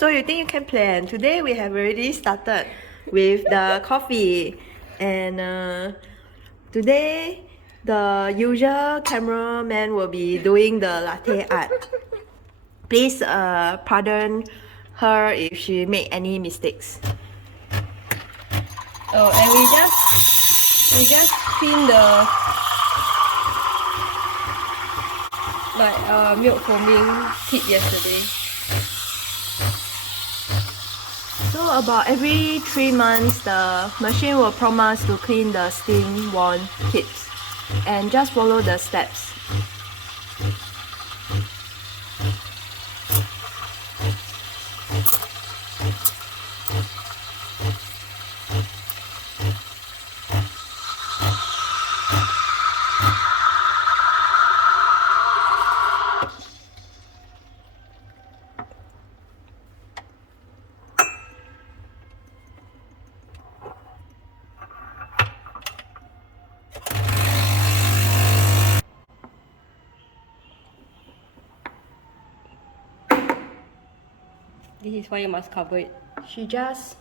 so you think you can plan? Today we have already started with the coffee, and today the usual cameraman will be doing the latte art. Please pardon her if she make any mistakes. Oh, and we just clean the milk foaming kit yesterday. So about every 3 months, the machine will prompt us to clean the steam wand kits, and just follow the steps. This is why you must cover it. She just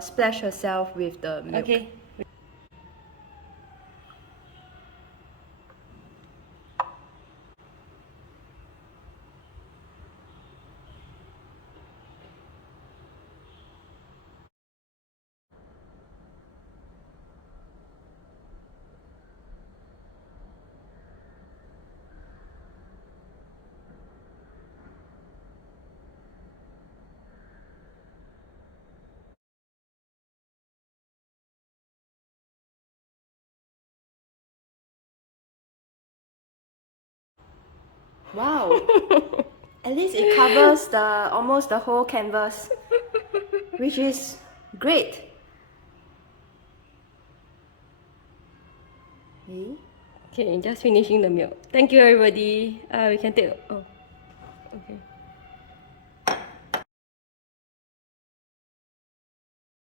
splashed herself with the milk. Okay. Wow! At least it covers almost the whole canvas, which is great. Okay, just finishing the milk. Thank you, everybody. We can take. Oh, okay.